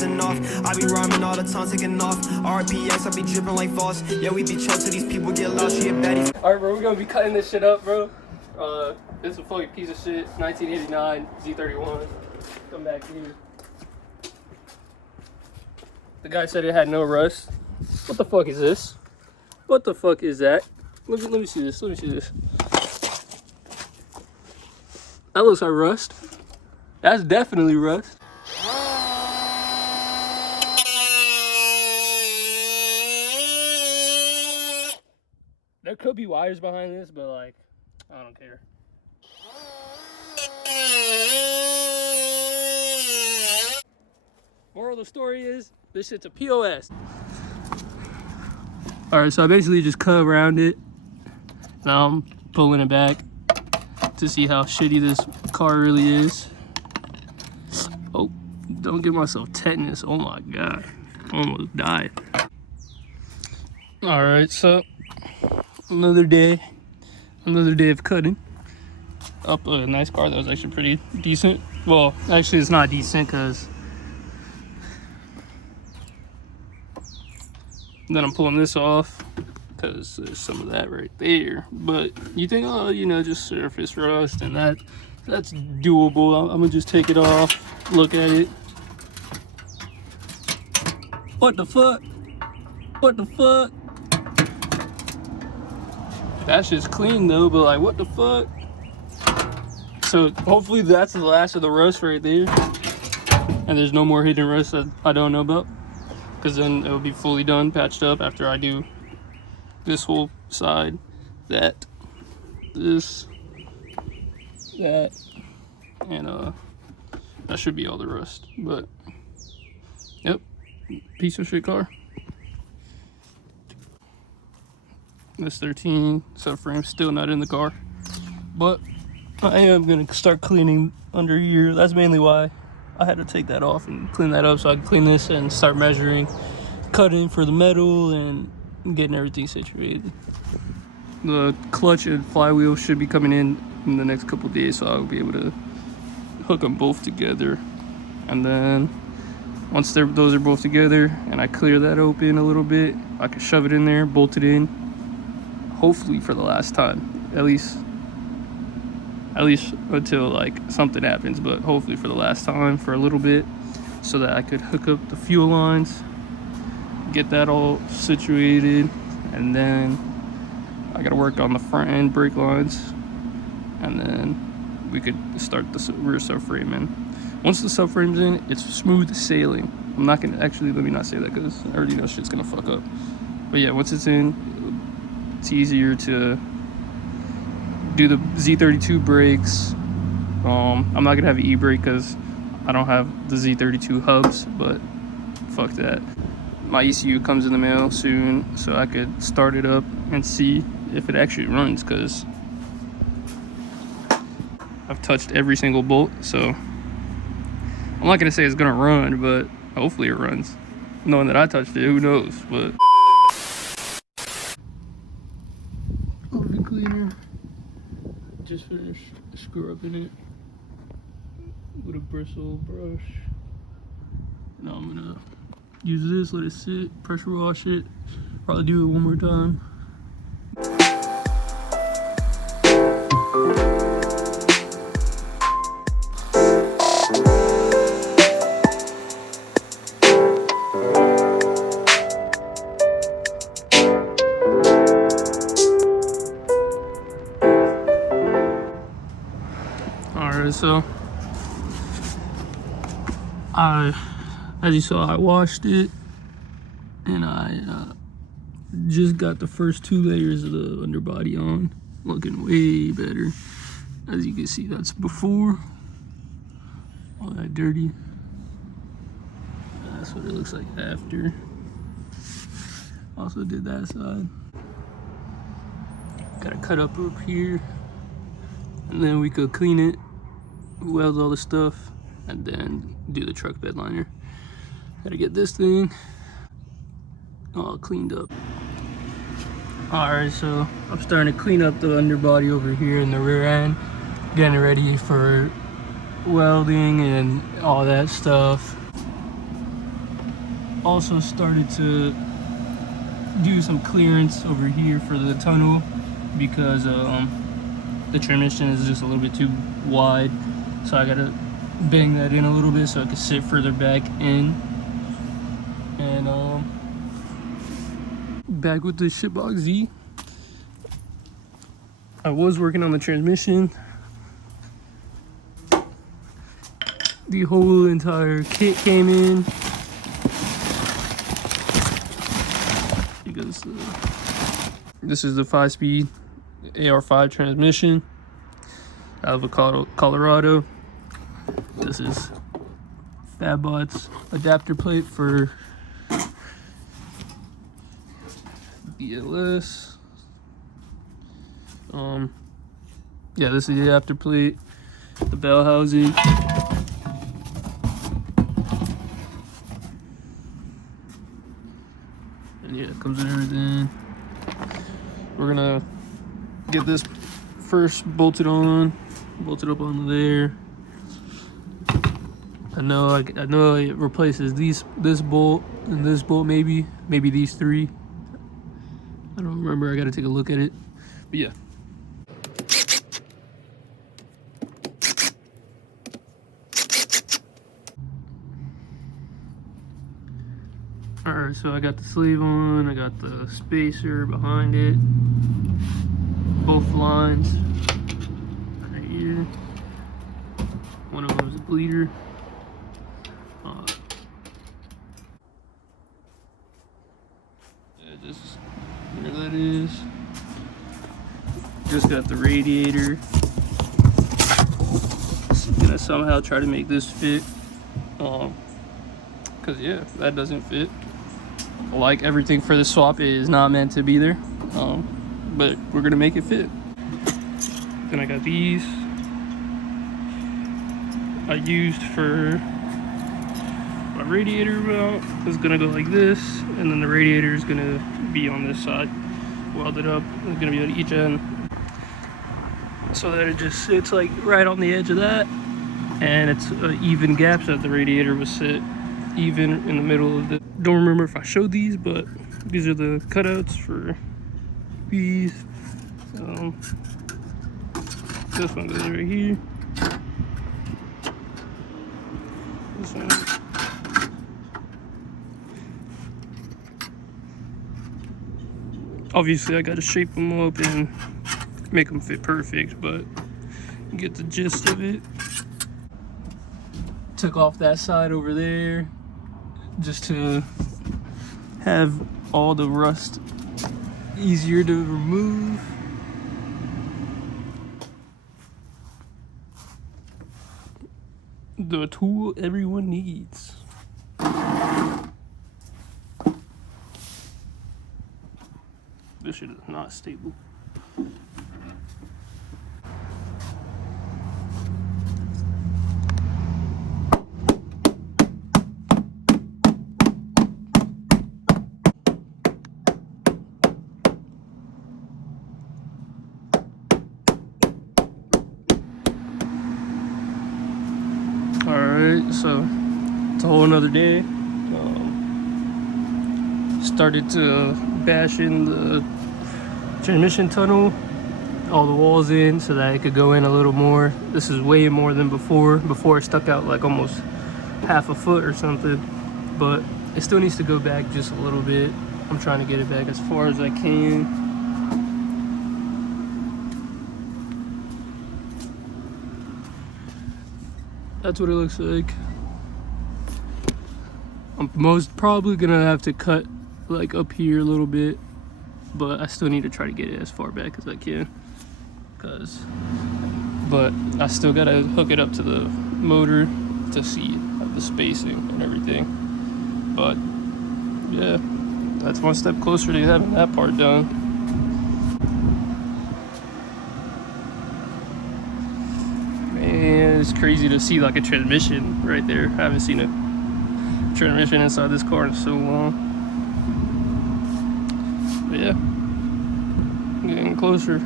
buzzing off. I be rhyming all the time, taking off. RPX, I be dripping like Voss. Yeah, we be chill till these people get lost. She a baddie. Alright, bro, we're gonna be cutting this shit up, bro. This is a fucking piece of shit. 1989 Z31. Come back here. The guy said it had no rust. What the fuck is this? What the fuck is that? Let me see this. Let me see this. That looks like rust. That's definitely rust. There could be wires behind this, but like, I don't care. Moral of the story is, this shit's a POS. Alright, so I basically just cut around it. Now I'm pulling it back to see how shitty this car really is. Oh, don't give myself tetanus. Oh my god. Almost died. Alright, so another day of cutting up a nice car that was actually pretty decent. Well, actually it's not decent because then I'm pulling this off because there's some of that right there. But you think, oh, you know, just surface rust and that's doable. I'm gonna just take it off, look at it. What the fuck? What the fuck? That shit's clean though, but like, what the fuck? So hopefully that's the last of the rust right there. And there's no more hidden rust that I don't know about. Because then it'll be fully done, patched up after I do this whole side, that, this, that, and that should be all the rust. But, yep, piece of shit car. This 13 subframe still not in the car, but I am gonna start cleaning under here. That's mainly why I had to take that off and clean that up so I can clean this and start measuring, cutting for the metal and getting everything situated. The clutch and flywheel should be coming in the next couple days, so I'll be able to hook them both together. And then once those are both together and I clear that open a little bit, I can shove it in there, bolt it in, hopefully for the last time, at least until like something happens, but hopefully for the last time for a little bit, so that I could hook up the fuel lines, get that all situated, and then I gotta work on the front end brake lines, and then we could start the rear subframe in. Once the subframe's in, it's smooth sailing. I'm not gonna, actually, let me not say that because I already know shit's gonna fuck up. But yeah, once it's in, it's easier to do the Z32 brakes. I'm not gonna have an e-brake because I don't have the Z32 hubs, but fuck that. My ECU comes in the mail soon, so I could start it up and see if it actually runs, because I've touched every single bolt, so I'm not gonna say it's gonna run, but hopefully it runs. Knowing that I touched it, who knows, but oven cleaner. Just finished scrubbing it with a bristle brush. Now I'm gonna use this, let it sit, pressure wash it, probably do it one more time. Alright, so as you saw, I washed it, and I just got the first 2 layers of the underbody on, looking way better. As you can see, that's before, all that dirty. That's what it looks like after. Also did that side. Gotta cut up here, and then we could clean it, weld all the stuff, and then do the truck bed liner. Gotta get this thing all cleaned up. Alright, so I'm starting to clean up the underbody over here in the rear end, getting ready for welding and all that stuff. also started to do some clearance over here for the tunnel because the transmission is just a little bit too wide, so I gotta bang that in a little bit so it can sit further back in. And back with the Shitbox Z. I was working on the transmission. The whole entire kit came in because this is the 5-speed AR5 transmission out of Colorado. This is FabBot's adapter plate for BLS. Yeah, this is the adapter plate, the bell housing. And yeah, it comes with everything. We're gonna get this first bolted up onto there. I know it replaces this bolt and this bolt, maybe these three. I don't remember. I gotta take a look at it. But yeah. Alright, so I got the sleeve on, I got the spacer behind it, both lines right here. One of them is a bleeder. Yeah, just there that is. Just got the radiator. Just gonna somehow try to make this fit. Cause yeah, that doesn't fit. Like everything for the swap, it is not meant to be there. But we're gonna make it fit. Then I got these I used for my radiator mount. It's gonna go like this, and then the radiator is gonna be on this side, welded up. It's gonna be on each end, so that it just sits like right on the edge of that, and it's an even gap so that the radiator will sit even in the middle of the. Don't remember if I showed these, but these are the cutouts for these. This one goes right here. This one. Obviously, I gotta shape them up and make them fit perfect, but you get the gist of it. Took off that side over there just to have all the rust easier to remove. The tool everyone needs. This shit is not stable. Alright, so it's a whole another day. Started to bash in the transmission tunnel, all the walls in so that it could go in a little more. This is way more than before. Before it stuck out like almost half a foot or something, but it still needs to go back just a little bit. I'm trying to get it back as far as I can. That's what it looks like. I'm most probably gonna have to cut like up here a little bit, but I still need to try to get it as far back as I can. But I still gotta hook it up to the motor to see the spacing and everything. But yeah, that's one step closer to having that part done. Man, it's crazy to see like a transmission right there. I haven't seen a transmission inside this car in so long. But yeah, getting closer.